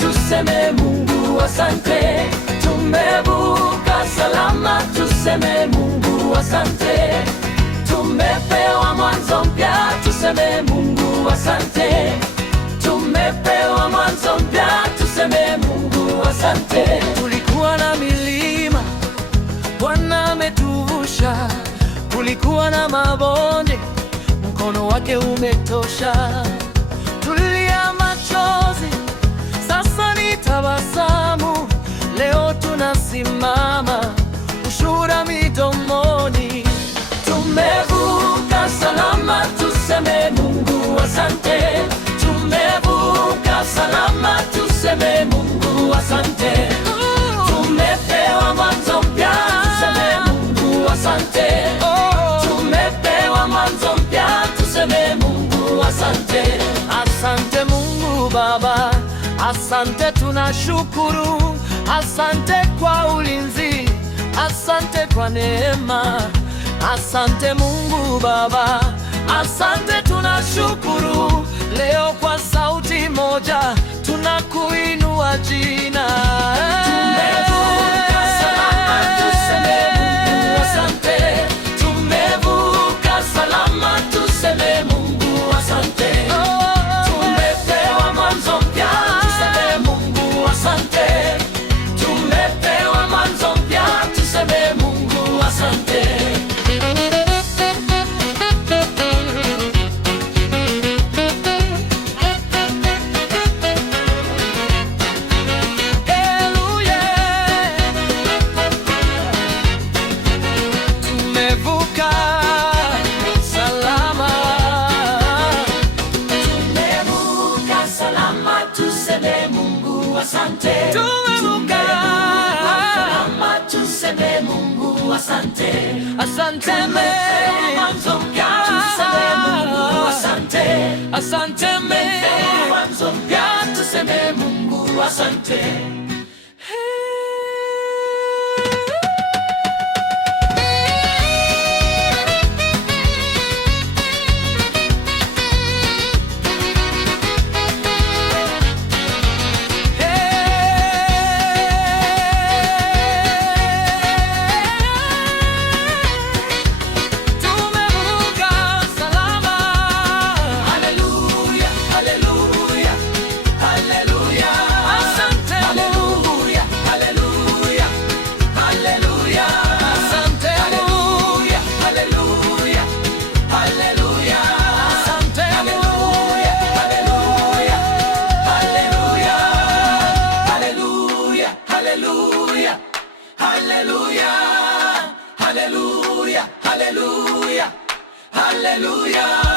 Tuseme Mungu asante, tumevuka salama, tuseme Mungu asante. Tumepewa mwanzo mpya, tuseme Mungu asante. Tumepewa mwanzo mpya, tuseme Mungu asante. Tulikuwa na milima, Bwana ametuvusha. Kulikuwa na mabonde, mkono wake umetosha. Tulia machozi, sasa ni tabasamu. Leo tunasimama, ushuhuda midomoni. Tumevuka salama, tuseme Mungu asante. Tumevuka salama, tuseme Mungu asante. Tumepewa mwanzo mpya, tuseme Mungu asante. Tumepewa mwanzo mpya, tuseme Mungu asante. Asante Mungu Baba, asante, tunashukuru. Asante kwa ulinzi, asante kwa neema. Asante Mungu Baba, asante, tunashukuru. Leo kwa sauti moja tunakuinua jina. Tumevuka salama, tuseme Mungu asante. Tumevuka salama, tuseme Mungu asante. Tumepewa mwanzo mpya, tuseme Mungu asante. Tumepewa mwanzo mpya, tuseme Mungu asante. Asante. Tumevuka salama, tuseme Mungu asante. Asante mwanzo mpya, tuseme Mungu asante. Asante mwanzo mpya, tuseme Mungu asante. Hallelujah, hallelujah, hallelujah.